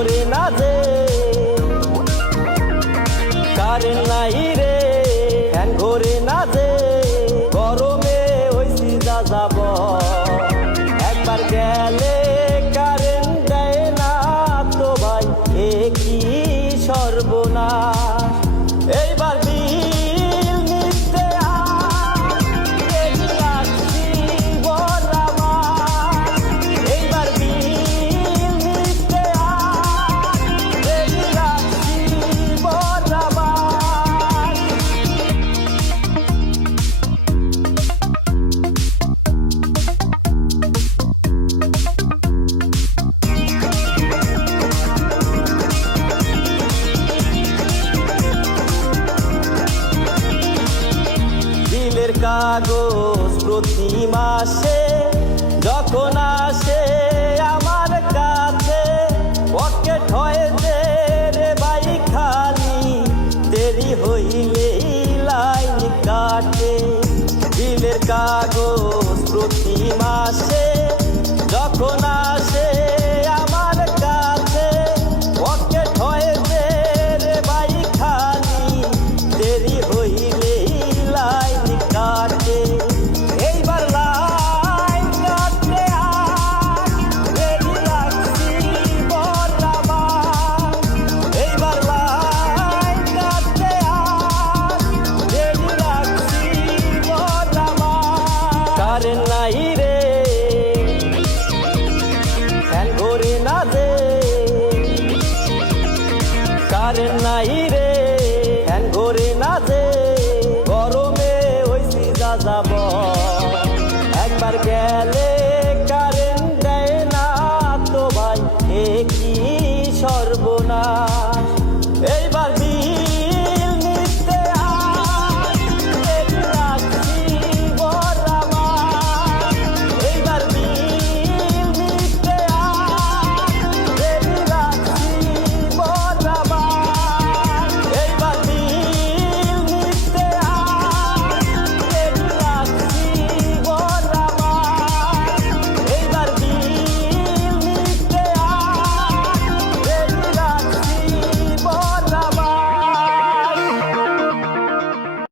করে না যে কারেন্ট নাই রে ফ্যান ঘরে না যে গরমে হইছি যা যাব একবার গেলে কারেন্ট দেয় না তো ভাই এ কি সর্বনাশ এইবার বিল নিতে লাগছি বরাবা এইবার বিল নিতে লাগছি বরাবা বিলের কাগজ প্রতি মাসে যখন আসে আমার কাছে পকেট হয় যে রে ভাই খালি দেরি হইলে লাইন কাটে বিলের কাগজ